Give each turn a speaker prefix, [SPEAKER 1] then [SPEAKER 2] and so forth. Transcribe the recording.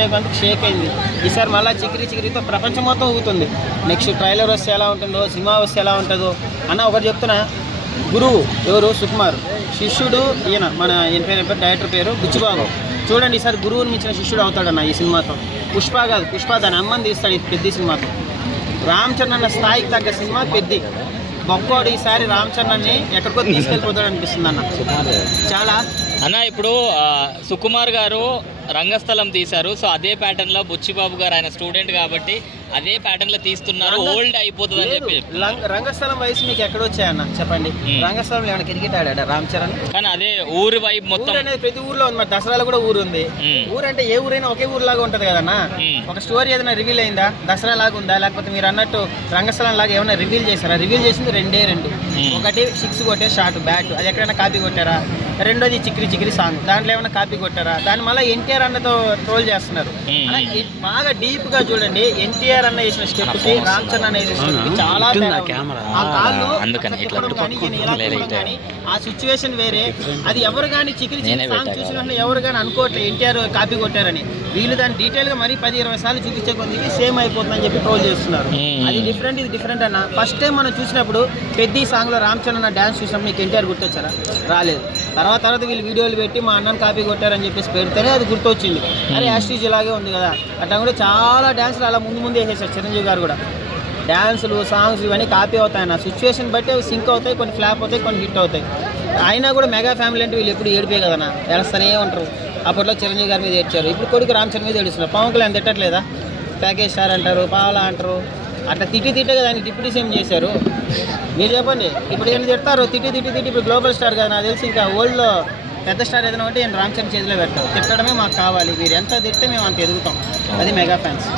[SPEAKER 1] కొట్టే కొంత షేక్ అయింది. ఈసారి మళ్ళీ చికిరి చికిరితో ప్రపంచం మొత్తం ఊగుతుంది. నెక్స్ట్ ట్రైలర్ వస్తే ఎలా ఉంటుందో సినిమా వస్తే ఎలా ఉంటుందో అన్న ఒకటి చెప్తున్నా. గురువు ఎవరు? సుకుమార్. శిష్యుడు ఈయన మన ఈయన పేరు పేరు డైరెక్టర్ పేరు బుచ్చిబాబు. చూడండి ఈసారి గురువుని మించిన శిష్యుడు అవుతాడన్న ఈ సినిమాతో. పుష్ప కాదు పుష్ప దాని అమ్మని తీస్తాడు ఈ పెద్ద సినిమాతో. రామ్ చరణ్ అన్న స్థాయికి తగ్గ సినిమా పెద్ది. బొక్కోడు ఈసారి రామ్ చరణ్ అన్ని ఎక్కడికో తీసుకెళ్ళిపోతాడు అనిపిస్తుంది అన్న చాలా.
[SPEAKER 2] అన్న ఇప్పుడు సుకుమార్ గారు రంగస్థలం తీశారు. సో అదే ప్యాటర్న్లో బుచ్చిబాబు గారు ఆయన స్టూడెంట్ కాబట్టి అదే ప్యాటర్న్లో తీస్తున్నారు. ఓల్డ్ అయిపోతుంది అని చెప్పి
[SPEAKER 1] లంగ- రంగస్థలం వయసు మీకు ఎక్కడ వచ్చాయన్న? చెప్పండి.
[SPEAKER 2] మ్మ్.
[SPEAKER 1] రంగస్థలంలో ఏమైనా క్రికెట్ ఆడాడా రామ్ చరణ్?
[SPEAKER 2] కానీ అదే ఊరి వైపు మొత్తం
[SPEAKER 1] ఊరు అనేది ప్రతి ఊర్లో ఉంది. మరి దసరాలో కూడా ఊరు ఉంది. ఊరు అంటే ఏ ఊరైనా ఒకే ఊరులాగా ఉంటది కదన్నా. ఒక స్టోరీ ఏదైనా రివీల్ అయిందా? దసరా లాగా ఉందా? లేకపోతే మీరు అన్నట్టు రంగస్థలం లాగా ఏమైనా రివీల్ చేశారా? రివీల్ చేసింది రెండే రెండు. ఒకటి సిక్స్ కొట్టే షార్ట్ బ్యాట్ అది ఎక్కడైనా కాపీ కొట్టారా? రెండోది చిక్కిరి చిక్కిరి సాంగ్ దాంట్లో ఏమైనా కాపీ కొట్టారా? దాని మళ్ళీ ఎన్టీఆర్ అన్నతో ట్రోల్ చేస్తున్నారు. బాగా డీప్గా చూడండి ఎన్టీఆర్ అన్న వేసిన స్టెప్కి రామ్ చరణ్ అన్న వేసిన స్టెప్కి చాలా. ఆ
[SPEAKER 2] అందుకని
[SPEAKER 1] సిచ్యువేషన్ వేరే. అది ఎవరు కానీ చికిరి చికిరి సాంగ్ ఎవరు కానీ అనుకోవట్లేదు. ఎన్టీఆర్ కాపీ కొట్టారని. వీళ్ళు దాన్ని డీటెయిల్గా మరీ పది ఇరవై సార్లు చూపించే కొద్దికి సేమ్ అయిపోతుందని చెప్పి ట్రోల్ చేస్తున్నారు. అది డిఫరెంట్ ఇది డిఫరెంట్ అన్న. ఫస్ట్ టైం మనం చూసినప్పుడు పెద్ద సాంగ్లో రామ్ చరణ్ అన్న డాన్స్ చూసినప్పుడు మీకు ఎన్టీఆర్ గుర్తొచ్చారా? రాలేదు. తర్వాత తర్వాత వీళ్ళు వీడియోలు పెట్టి మా అన్నని కాపీ కొట్టారని చెప్పేసి పెడితేనే అది గుర్తొచ్చింది. అరే యాస్టీజ్ ఇలాగే ఉంది కదా. అట్లా కూడా చాలా డాన్సులు అలా ముందు ముందు వేసేసారు చిరంజీవి గారు కూడా. డ్యాన్సులు సాంగ్స్ ఇవన్నీ కాపీ అవుతాయి అన్న. సిచ్యువేషన్ బట్టి అవి సింక్ అవుతాయి కొన్ని ఫ్లాప్ అవుతాయి కొన్ని హిట్ అవుతాయి. అయినా కూడా మెగా ఫ్యామిలీ అంటే వీళ్ళు ఎప్పుడు ఏడిపోయి కదన్నా ఏడుస్తూనే ఉంటారు. అప్పట్లో చిరంజీవి గారి మీద ఏడ్చారు. ఇప్పుడు కొడుకు రామ్ చరణ్ మీద ఏడుస్తున్నారు. పవన్ కళ్యాణ్ తిట్టట్లేదా? ప్యాకేజ్ స్టార్ అంటారు పావలా అంటారు. అట్లా తిట్టి తిట్టగా దానికి డిప్యూటీ సీఎం చేశారు. మీరు చెప్పండి ఇప్పుడు ఏం తిడతారు? తిట్టి తిట్టి తిట్టి ఇప్పుడు గ్లోబల్ స్టార్ కదా నాకు తెలిసి ఇంకా వరల్డ్లో పెద్ద స్టార్ ఏదైనా ఉంటే నేను రామ్ చరణ్ చేతిలో పెడతాను తిట్టడమే మాకు కావాలి. మీరు ఎంత తిడితే మేము అంత ఎదుగుతాం. అది మెగా ఫ్యాన్స్.